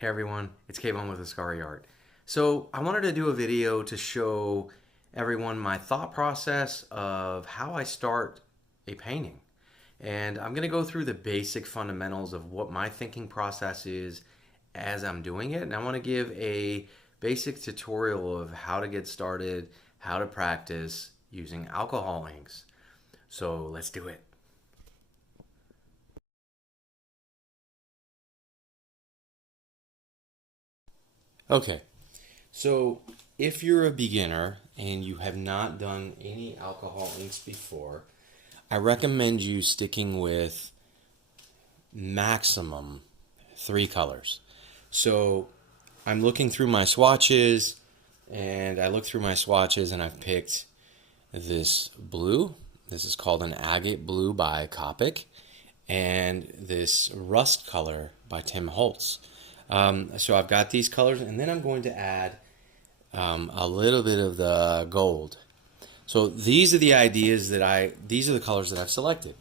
Hey everyone, it's Kayvon with Ascari Art. So I wanted to do a video to show everyone my thought process of how I start a painting. And I'm going to go through the basic fundamentals of what my thinking process is as I'm doing it. And I want to give a basic tutorial of how to get started, how to practice using alcohol inks. So let's do it. Okay, so if you're a beginner and you have not done any alcohol inks before, I recommend you sticking with maximum 3 colors. So I'm looking through my swatches and I look through my swatches and I've picked this blue. This is called an agate blue by Copic, and this rust color by Tim Holtz. So I've got these colors, and then I'm going to add a little bit of the gold. So these are the these are the colors that I've selected.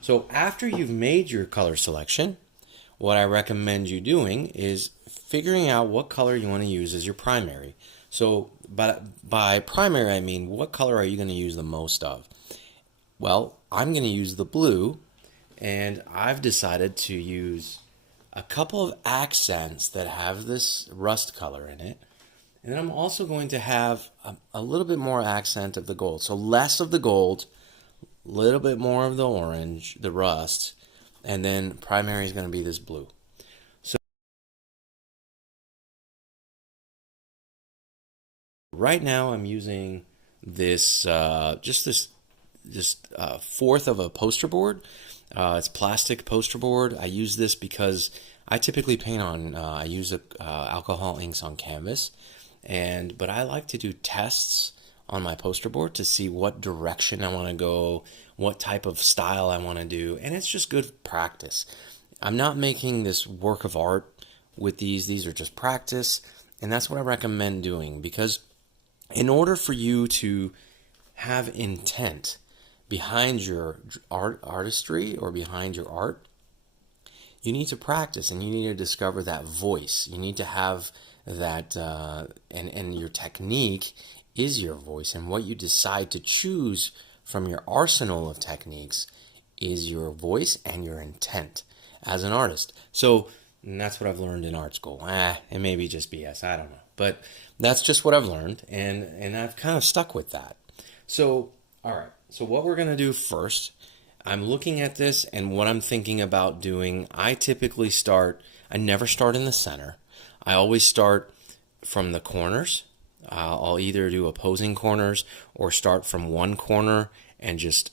So after you've made your color selection, what I recommend you doing is figuring out what color you want to use as your primary. So by primary, I mean what color are you going to use the most of? Well, I'm going to use the blue, and I've decided to use a couple of accents that have this rust color in it. And then I'm also going to have a little bit more accent of the gold. So less of the gold, a little bit more of the orange, the rust, and then primary is going to be this blue. So right now I'm using this, fourth of a poster board. It's plastic poster board. I use this because I typically paint on, I use alcohol inks on canvas. But I like to do tests on my poster board to see what direction I want to go, what type of style I want to do, and it's just good practice. I'm not making this work of art with these are just practice, and that's what I recommend doing, because in order for you to have intent behind your artistry or behind your art, you need to practice and you need to discover that voice. You need to have that, and your technique is your voice, and what you decide to choose from your arsenal of techniques is your voice and your intent as an artist. So that's what I've learned in art school. It may be just BS, I don't know, but that's just what I've learned, and I've kind of stuck with that. So all right, so what we're going to do first, I'm looking at this and what I'm thinking about doing. I never start in the center. I always start from the corners. I'll either do opposing corners or start from one corner and just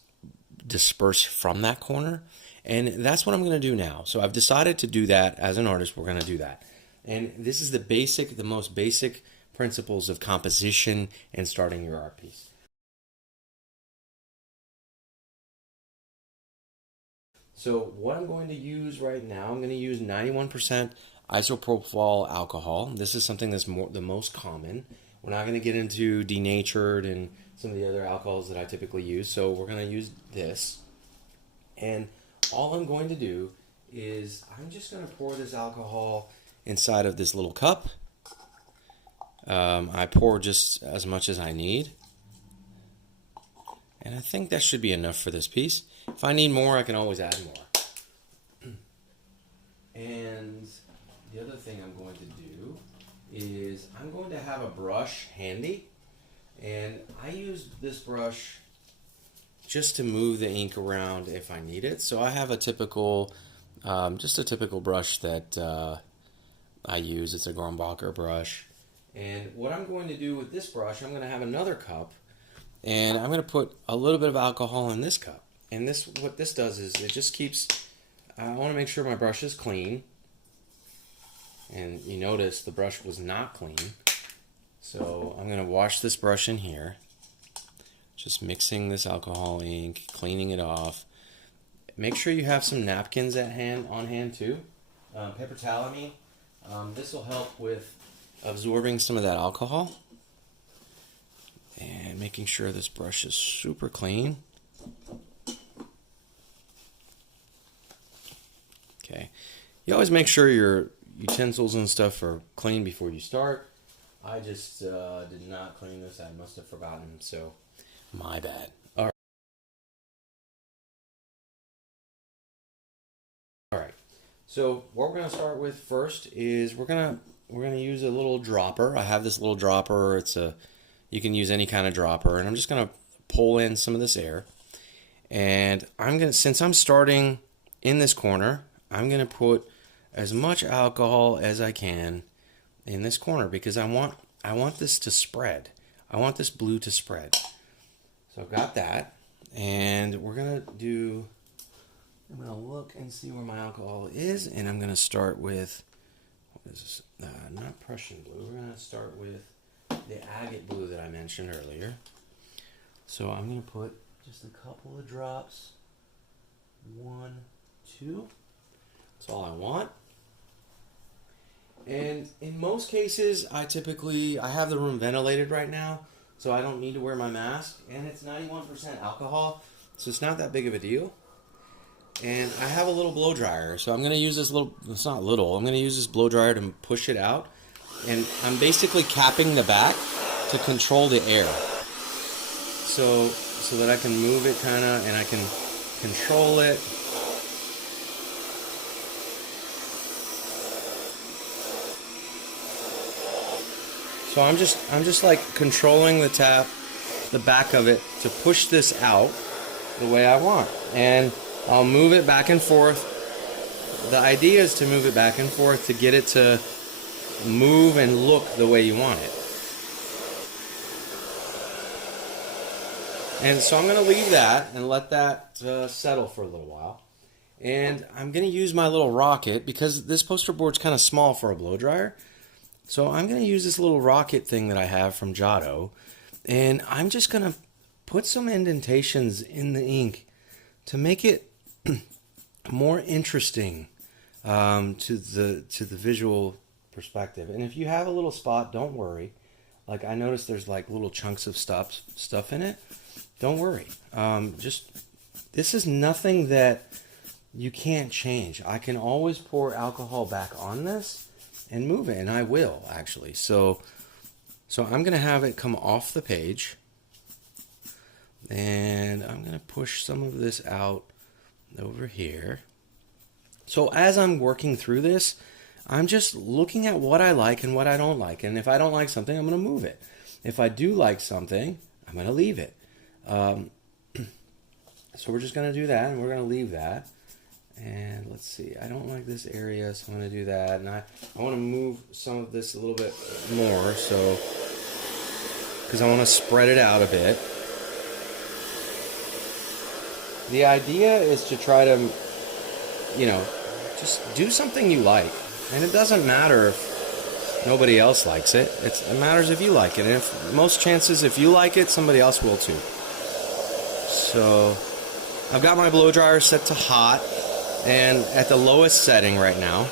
disperse from that corner. And that's what I'm going to do now. So I've decided to do that as an artist. We're going to do that. And this is the most basic principles of composition and starting your art piece. So what I'm going to use right now, I'm going to use 91% isopropyl alcohol. This is something that's the most common. We're not going to get into denatured and some of the other alcohols that I typically use. So we're going to use this. And all I'm going to do is I'm just going to pour this alcohol inside of this little cup. I pour just as much as I need. And I think that should be enough for this piece. If I need more, I can always add more. And the other thing I'm going to do is I'm going to have a brush handy. And I use this brush just to move the ink around if I need it. So I have a typical, just a typical brush that I use. It's a Grombacher brush. And what I'm going to do with this brush, I'm going to have another cup. And I'm going to put a little bit of alcohol in this cup. And what this does is it just keeps, I want to make sure my brush is clean. And you notice the brush was not clean. So I'm going to wash this brush in here. Just mixing this alcohol ink, cleaning it off. Make sure you have some napkins on hand too. Paper towel, I mean. This will help with absorbing some of that alcohol. And making sure this brush is super clean. Okay. You always make sure utensils and stuff are clean before you start. I just did not clean this. I must have forgotten, so my bad. All right. So what we're gonna start with first is we're gonna use a little dropper. I have this little dropper. You can use any kind of dropper, and I'm just gonna pull in some of this air. And since I'm starting in this corner, I'm gonna put as much alcohol as I can in this corner because I want this to spread. I want this blue to spread. So I've got that, and I'm gonna look and see where my alcohol is, and I'm gonna start with what is this? Not Prussian blue. We're gonna start with the agate blue that I mentioned earlier. So I'm gonna put just a couple of drops. 1, 2. That's all I want. And in most cases, I have the room ventilated right now, so I don't need to wear my mask. And it's 91% alcohol, so it's not that big of a deal. And I have a little blow dryer, so I'm going to use this it's not little, I'm going to use this blow dryer to push it out. And I'm basically capping the back to control the air. So that I can move it kind of, and I can control it. So I'm just like controlling the back of it to push this out the way I want. And I'll move it back and forth. The idea is to move it back and forth to get it to move and look the way you want it. And so I'm going to leave that and let that settle for a little while. And I'm going to use my little rocket because this poster board's kind of small for a blow dryer. So I'm going to use this little rocket thing that I have from Giotto. And I'm just going to put some indentations in the ink to make it more interesting to the visual perspective. And if you have a little spot, don't worry. Like I noticed there's like little chunks of stuff in it. Don't worry. This is nothing that you can't change. I can always pour alcohol back on this and move it, and I will actually. So I'm gonna have it come off the page, and I'm gonna push some of this out over here. So as I'm working through this, I'm just looking at what I like and what I don't like. And if I don't like something, I'm gonna move it. If I do like something, I'm gonna leave it. So we're just gonna do that, and we're gonna leave that. And let's see, I don't like this area, so I'm going to do that. And I want to move some of this a little bit more, so because I want to spread it out a bit. The idea is to try to, just do something you like. And it doesn't matter if nobody else likes it. It matters if you like it. And most chances, if you like it, somebody else will too. So I've got my blow dryer set to hot and at the lowest setting right now.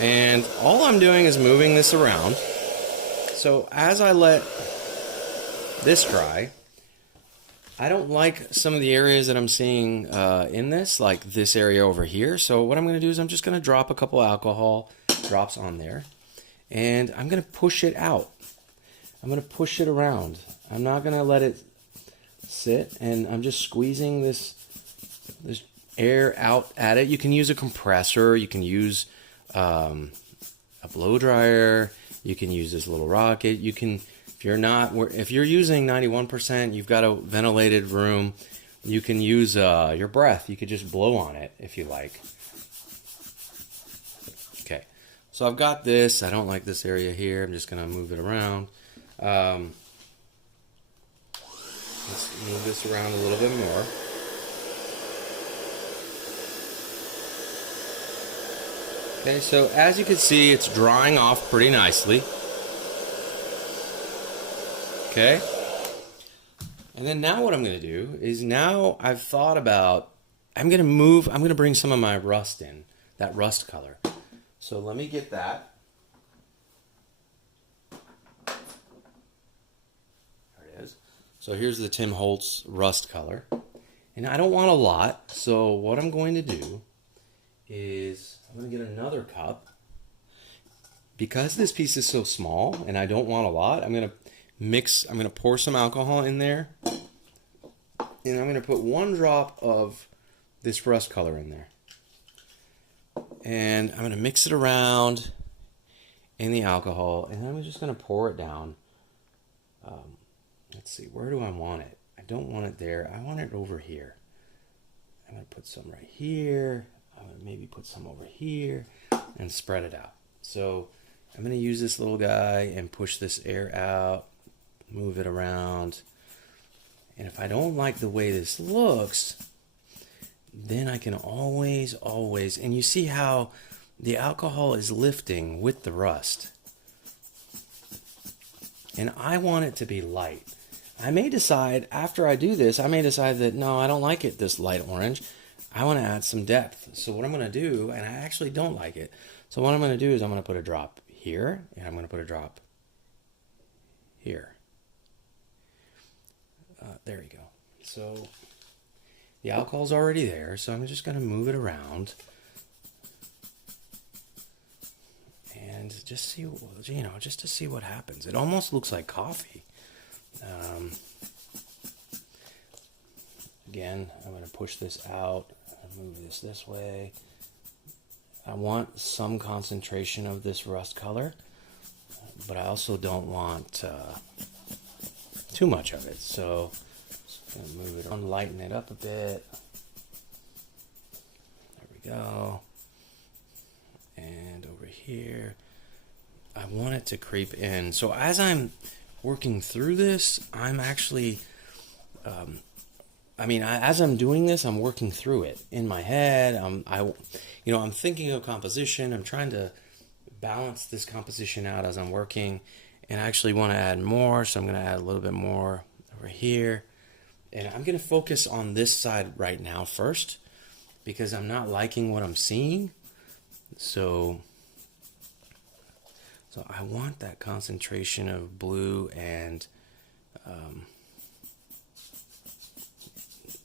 And all I'm doing is moving this around. So as I let this dry, I don't like some of the areas that I'm seeing in this, like this area over here. So what I'm going to do is I'm just going to drop a couple alcohol drops on there. And I'm going to push it out. I'm going to push it around. I'm not going to let it sit. And I'm just squeezing this air out at it. You can use a compressor. You can use a blow dryer. You can use this little rocket. You can... If you're using 91%, you've got a ventilated room, you can use your breath. You could just blow on it if you like. Okay, so I've got this. I don't like this area here. I'm just going to move it around. Let's move this around a little bit more. Okay, so as you can see, it's drying off pretty nicely. Okay, and then now what I'm going to do is now I've thought about, I'm going to bring some of my rust in, that rust color. So let me get that. There it is. So here's the Tim Holtz rust color. And I don't want a lot, so what I'm going to do is, I'm going to get another cup. Because this piece is so small and I don't want a lot, I'm going to pour some alcohol in there. And I'm going to put 1 drop of this rust color in there. And I'm going to mix it around in the alcohol. And then I'm just going to pour it down. Let's see, where do I want it? I don't want it there. I want it over here. I'm going to put some right here. I'm going to maybe put some over here and spread it out. So I'm going to use this little guy and push this air out, move it around. And if I don't like the way this looks, then I can always, and you see how the alcohol is lifting with the rust. And I want it to be light. I may decide, after I do this, that no, I don't like it this light orange. I want to add some depth. So what I'm going to do, and I actually don't like it, so what I'm going to do is I'm going to put a drop here, and I'm going to put a drop here. There you go. So the alcohol's already there, so I'm just going to move it around and just see, just to see what happens. It almost looks like coffee. Again, I'm going to push this out and move this way. I want some concentration of this rust color, but I also don't want too much of it. So just going to move it on, lighten it up a bit. There we go. And over here, I want it to creep in. So as I'm working through this, I'm actually, as I'm doing this, I'm working through it in my head. I'm thinking of composition. I'm trying to balance this composition out as I'm working, and I actually want to add more, so I'm going to add a little bit more over here. And I'm going to focus on this side right now first, because I'm not liking what I'm seeing. So I want that concentration of blue and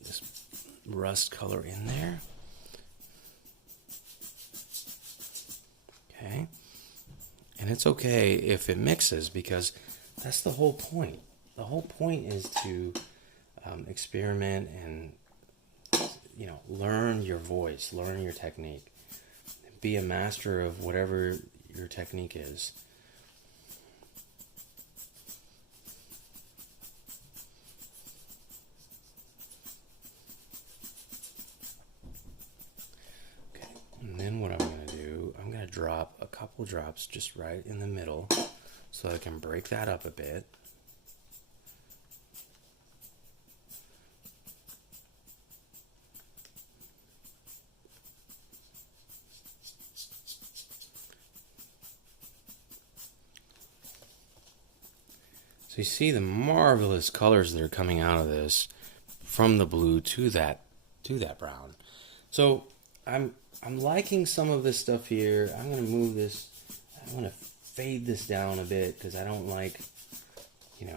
this rust color in there. Okay. And it's okay if it mixes, because that's the whole point. The whole point is to experiment and, learn your voice, learn your technique. Be a master of whatever your technique is. Okay, and then what I'm going to do, I'm going to drop a couple drops just right in the middle so I can break that up a bit. So you see the marvelous colors that are coming out of this, from the blue to that brown. So I'm liking some of this stuff here. I'm going to move this. I want to fade this down a bit, because I don't like, I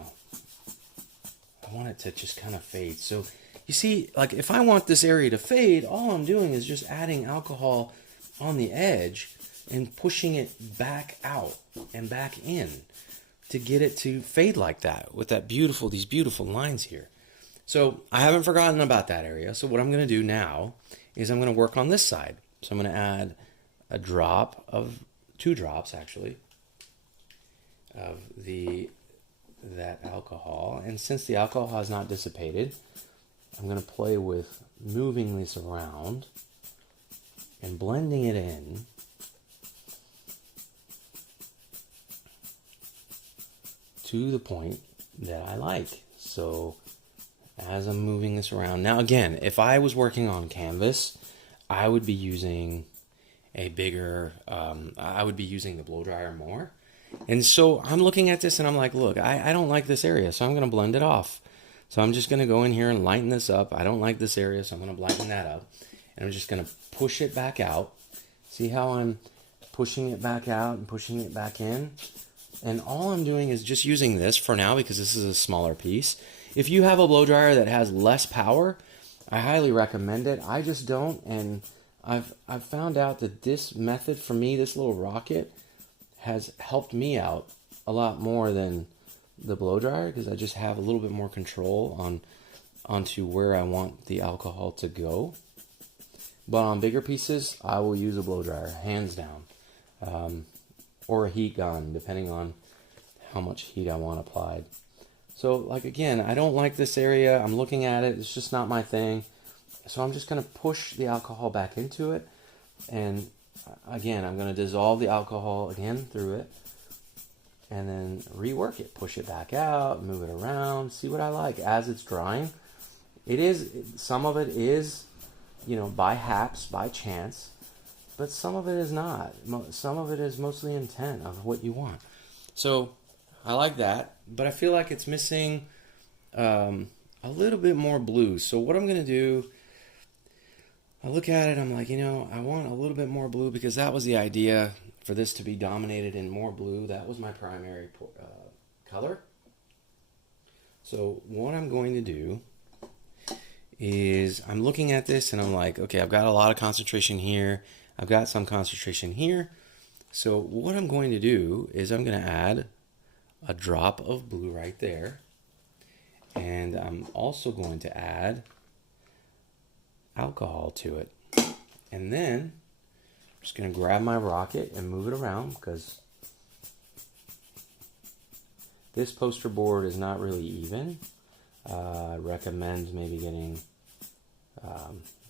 want it to just kind of fade. So you see, like, if I want this area to fade, all I'm doing is just adding alcohol on the edge and pushing it back out and back in to get it to fade like that, with these beautiful lines here. So I haven't forgotten about that area. So what I'm going to do now is I'm going to work on this side. So I'm going to add a drop of, 2 drops actually, of that alcohol. And since the alcohol has not dissipated, I'm going to play with moving this around and blending it in. To the point that I like. So as I'm moving this around, now again, if I was working on canvas, I would be using a bigger, I would be using the blow dryer more. And so I'm looking at this and I'm like, look, I don't like this area, so I'm going to blend it off. So I'm just going to go in here and lighten this up. I don't like this area, so I'm going to lighten that up. And I'm just going to push it back out. See how I'm pushing it back out and pushing it back in? And all I'm doing is just using this for now, because this is a smaller piece. If you have a blow dryer that has less power, I highly recommend it. I just don't, and I've found out that this method for me, this little rocket, has helped me out a lot more than the blow dryer because I just have a little bit more control onto where I want the alcohol to go. But on bigger pieces, I will use a blow dryer, hands down, or a heat gun, depending on how much heat I want applied. So, like again, I don't like this area. I'm looking at it. It's just not my thing. So I'm just going to push the alcohol back into it. And again, I'm going to dissolve the alcohol again through it. And then rework it. Push it back out, move it around, see what I like. As it's drying, some of it is, by haps, by chance. But some of it is not. Some of it is mostly intent of what you want. So I like that. But I feel like it's missing a little bit more blue. So what I'm going to do, I look at it, I'm like, I want a little bit more blue because that was the idea for this to be dominated in more blue. That was my primary color. So what I'm going to do is I'm looking at this and I'm like, okay, I've got a lot of concentration here. I've got some concentration here. So what I'm going to do is I'm going to add a drop of blue right there. And I'm also going to add alcohol to it. And then I'm just going to grab my rocket and move it around because this poster board is not really even. I recommend maybe getting,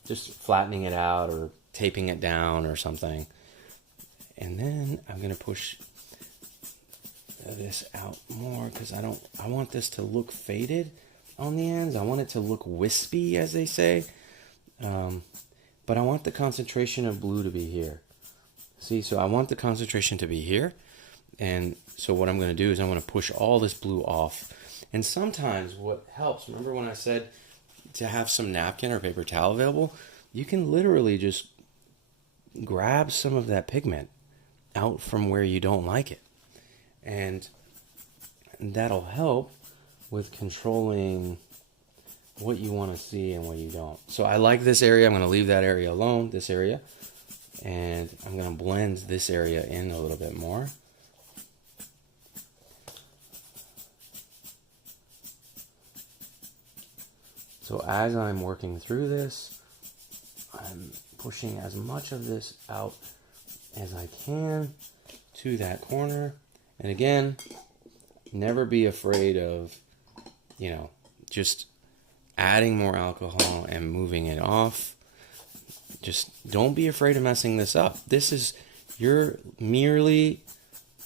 just flattening it out or taping it down or something. And then I'm going to push this out more because I want this to look faded on the ends. I want it to look wispy, as they say. But I want the concentration of blue to be here. See, so I want the concentration to be here. And so what I'm going to do is I'm going to push all this blue off. And sometimes what helps, remember when I said to have some napkin or paper towel available, you can literally just grab some of that pigment out from where you don't like it. And that'll help with controlling what you want to see and what you don't. So I like this area. I'm going to leave that area alone, this area. And I'm going to blend this area in a little bit more. So as I'm working through this, I'm pushing as much of this out as I can to that corner. And again, never be afraid of, just adding more alcohol and moving it off. Just don't be afraid of messing this up. You're merely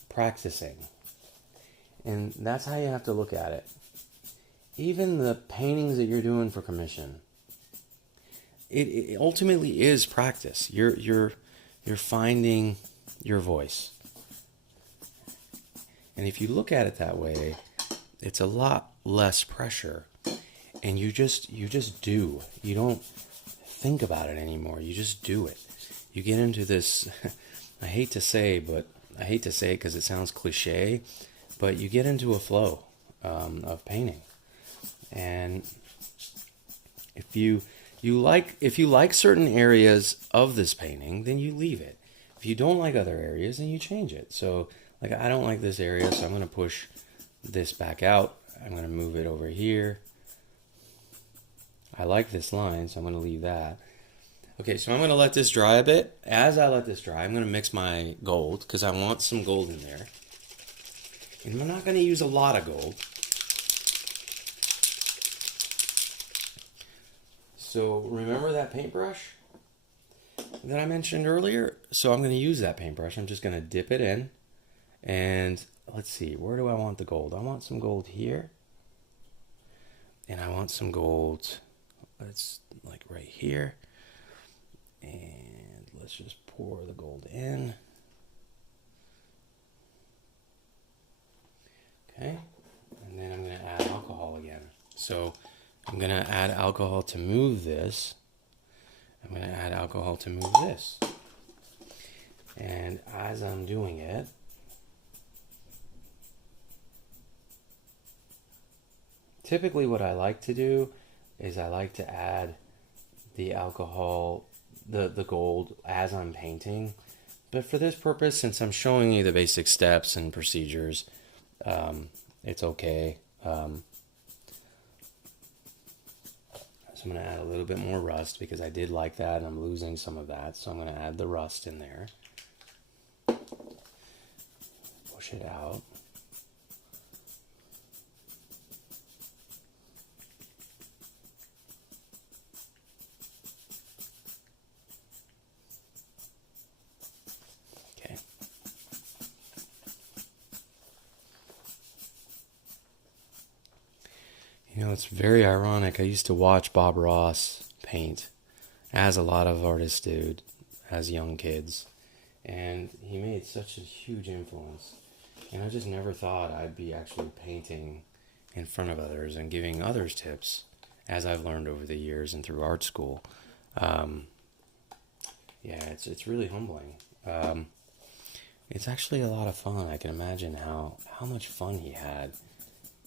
practicing. And that's how you have to look at it. Even the paintings that you're doing for commission, it ultimately is practice. You're finding your voice. And if you look at it that way, it's a lot less pressure. And you just do. You don't think about it anymore. You just do it. You get into this, I hate to say it because it sounds cliche, but you get into a flow of painting. And if you like certain areas of this painting, then you leave it. If you don't like other areas, then you change it. So, like, I don't like this area, so I'm going to push this back out. I'm going to move it over here. I like this line, so I'm going to leave that. Okay, so I'm going to let this dry a bit. As I let this dry, I'm going to mix my gold because I want some gold in there. And I'm not going to use a lot of gold. So remember that paintbrush that I mentioned earlier? So I'm going to use that paintbrush. I'm just going to dip it in. And let's see, where do I want the gold? I want some gold here. And I want some gold, let's like right here. And let's just pour the gold in. Okay. And then I'm going to add alcohol again. So I'm going to add alcohol to move this. I'm going to add alcohol to move this. And as I'm doing it, typically what I like to do is I like to add the alcohol the gold as I'm painting. But for this purpose, since I'm showing you the basic steps and procedures, it's okay. So I'm going to add a little bit more rust because I did like that and I'm losing some of that. So I'm going to add the rust in there. Push it out. Okay. You know, it's very ironic. I used to watch Bob Ross paint, as a lot of artists do, as young kids. And he made such a huge influence. And I just never thought I'd be actually painting in front of others and giving others tips, as I've learned over the years and through art school. Yeah, it's really humbling. It's actually a lot of fun. I can imagine how much fun he had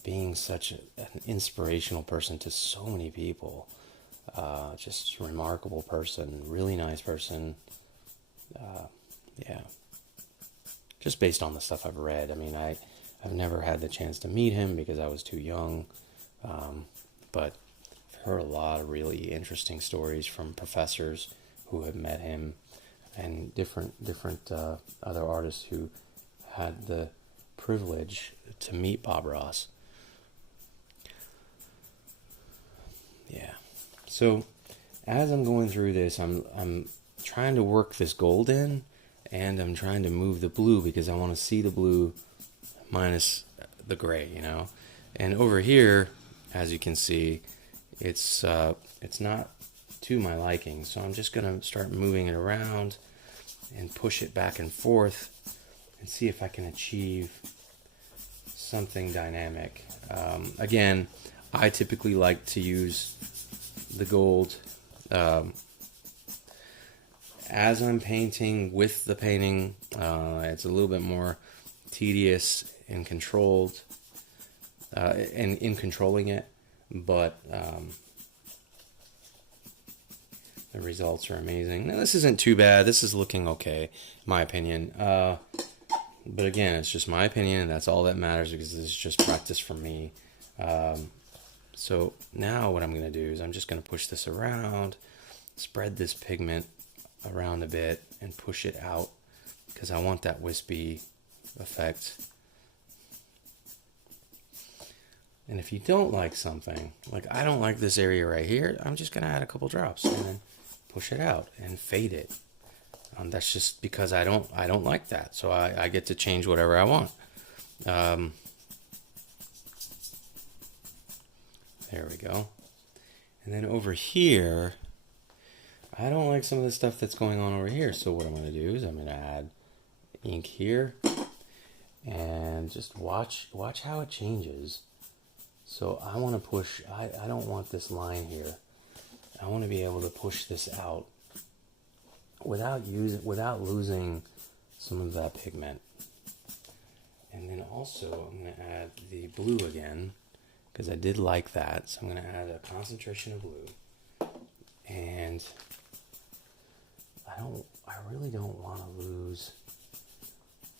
being such an inspirational person to so many people. Just a remarkable person, really nice person. Yeah, just based on the stuff I've read. I mean, I've never had the chance to meet him because I was too young, but I've heard a lot of really interesting stories from professors who have met him and different other artists who had the privilege to meet Bob Ross. Yeah. So as I'm going through this, I'm trying to work this gold in, and I'm trying to move the blue because I want to see the blue minus the gray, you know. And over here, as you can see, it's not to my liking. So I'm just gonna start moving it around and push it back and forth and see if I can achieve something dynamic. Again, I typically like to use the gold as I'm painting with the painting. It's a little bit more tedious and controlled, and in controlling it, but the results are amazing. Now, this isn't too bad. This is looking okay, in my opinion. But again, it's just my opinion, and that's all that matters because this is just practice for me. So now what I'm going to do is I'm just going to push this around, spread this pigment around a bit, and push it out because I want that wispy effect. And if you don't like something, like I don't like this area right here, I'm just going to add a couple drops and then push it out and fade it. That's just because I don't like that. So I get to change whatever I want. There we go. And then over here, I don't like some of the stuff that's going on over here. So what I'm going to do is I'm going to add ink here and just watch how it changes. So I want to push, I don't want this line here. I want to be able to push this out without losing some of that pigment. And then also I'm going to add the blue again because I did like that. So I'm going to add a concentration of blue. And I really don't want to lose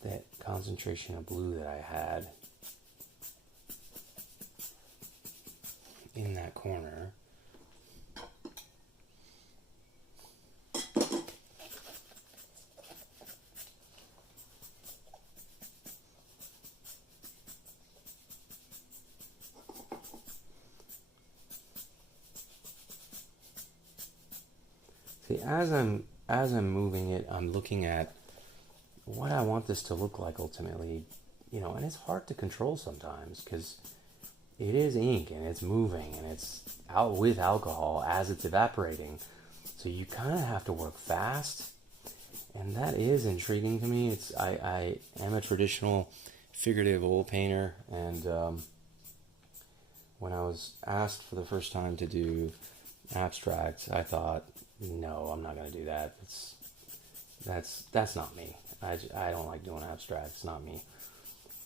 that concentration of blue that I had in that corner. See, as I'm moving it, I'm looking at what I want this to look like ultimately, you know, and it's hard to control sometimes because it is ink and it's moving and it's out with alcohol as it's evaporating. So you kind of have to work fast, and that is intriguing to me. I am a traditional figurative oil painter, and when I was asked for the first time to do abstracts, I thought, no, I'm not going to do that. That's not me. I don't like doing abstracts. It's not me.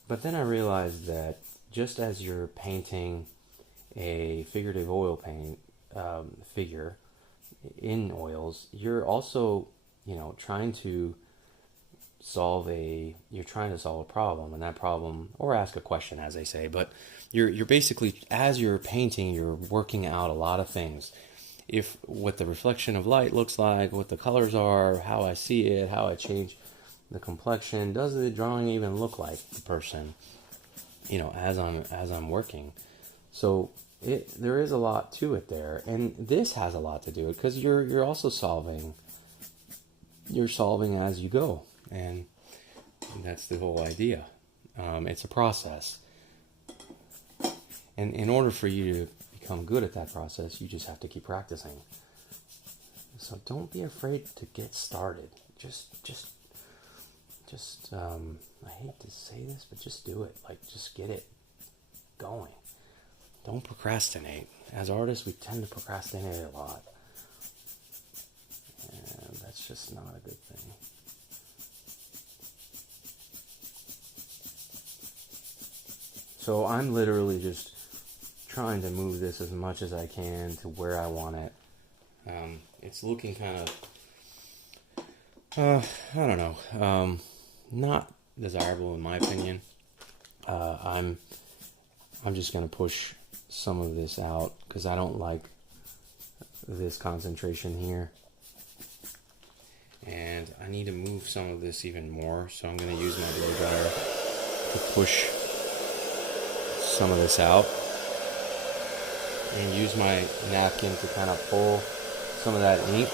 But then I realized that just as you're painting a figurative oil paint figure, in oils, you're also, trying to you're trying to solve a problem, and that problem, or ask a question, as they say, but you're basically, as you're painting, you're working out a lot of things. If what the reflection of light looks like, what the colors are, how I see it, how I change the complexion, does the drawing even look like the person, as I'm working. So there is a lot to it there, and this has a lot to do with it, because you're also solving as you go, and that's the whole idea. It's a process, and in order for you to become good at that process, you just have to keep practicing. So don't be afraid to get started. Just I hate to say this, but just do it. Just get it going. Don't procrastinate. As artists, we tend to procrastinate a lot, and that's just not a good thing. So I'm literally just trying to move this as much as I can to where I want it. It's looking kind of, I don't know, not desirable in my opinion. I'm just going to push some of this out because I don't like this concentration here. And I need to move some of this even more, so I'm going to use my blow dryer to push some of this out, and use my napkin to kind of pull some of that ink.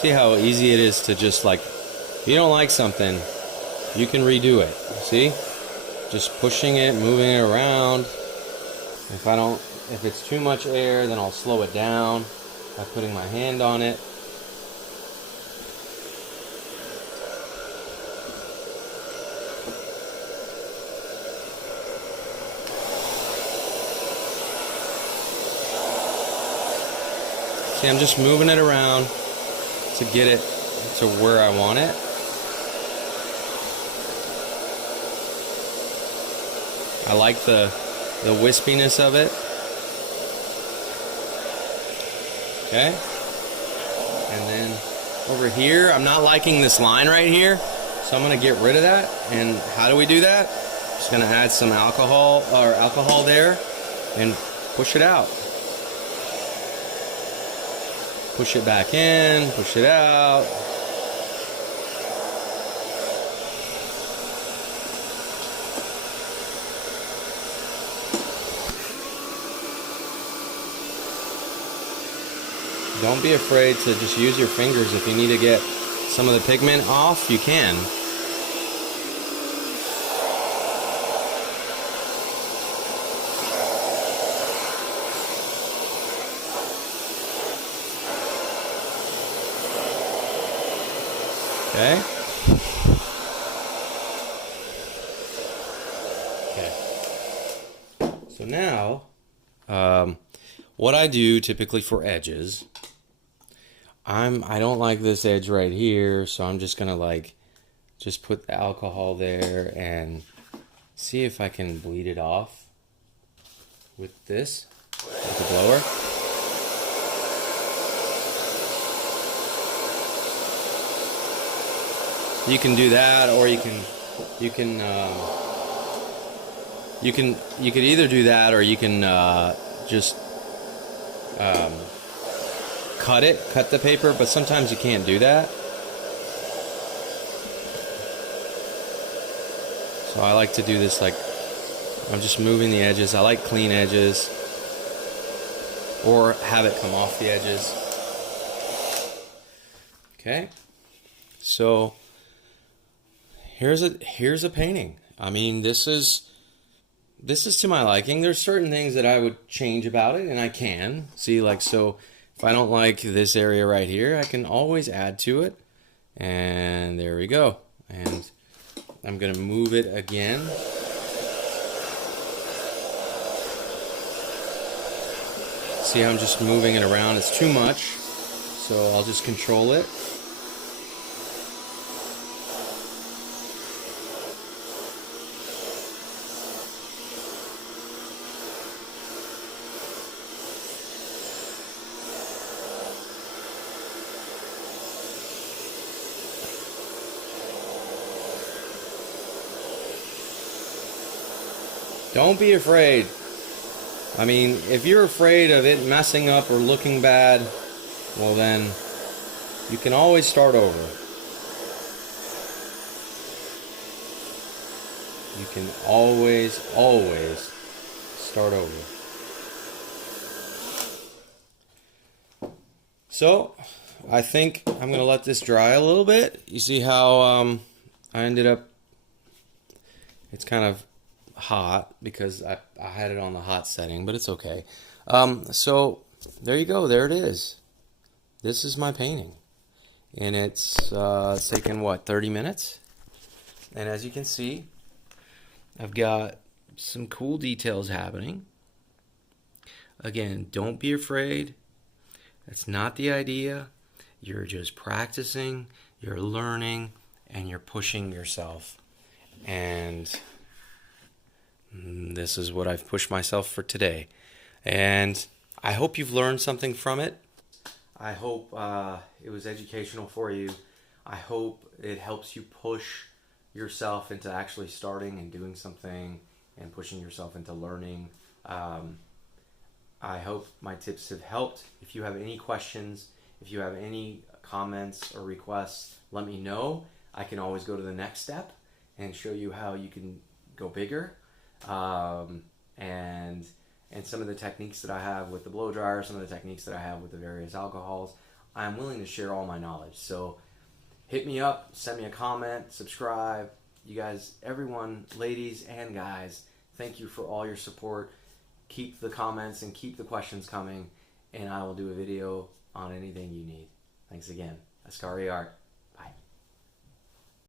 See how easy it is to just if you don't like something, you can redo it. See? Just pushing it, moving it around. If it's too much air, then I'll slow it down by putting my hand on it. See, I'm just moving it around to get it to where I want it. I like the wispiness of it. Okay. And then over here, I'm not liking this line right here, so I'm going to get rid of that. And how do we do that? Just going to add some alcohol there and push it out. Push it back in, push it out. Don't be afraid to just use your fingers. If you need to get some of the pigment off, you can. Okay. Okay. So now, what I do typically for edges, I don't like this edge right here, so I'm just gonna just put the alcohol there and see if I can bleed it off with this, with the blower. You can do that, or you could either do that, or you can just cut the paper, but sometimes you can't do that. So I like to do this I'm just moving the edges. I like clean edges, or have it come off the edges. Okay, so here's a painting. I mean, this is to my liking. There's certain things that I would change about it, and I can see so. If I don't like this area right here, I can always add to it. And there we go. And I'm going to move it again. See how I'm just moving it around? It's too much. So I'll just control it. Don't be afraid. I mean, if you're afraid of it messing up or looking bad, well then, you can always start over. You can always start over. So, I think I'm going to let this dry a little bit. You see how I ended up, it's kind of hot because I had it on the hot setting, but it's okay. So there you go. There it is. This is my painting, and it's taken what, 30 minutes. And as you can see, I've got some cool details happening. Again, don't be afraid. That's not the idea. You're just practicing, you're learning, and you're pushing yourself. And this is what I've pushed myself for today. And I hope you've learned something from it. I hope it was educational for you. I hope it helps you push yourself into actually starting and doing something and pushing yourself into learning. I hope my tips have helped. If you have any questions, if you have any comments or requests, let me know. I can always go to the next step and show you how you can go bigger. And some of the techniques that I have with the blow dryer, some of the techniques that I have with the various alcohols, I'm willing to share all my knowledge. So hit me up, send me a comment, subscribe. You guys, everyone, ladies and guys, thank you for all your support. Keep the comments and keep the questions coming, and I will do a video on anything you need. Thanks again. Ascari Art.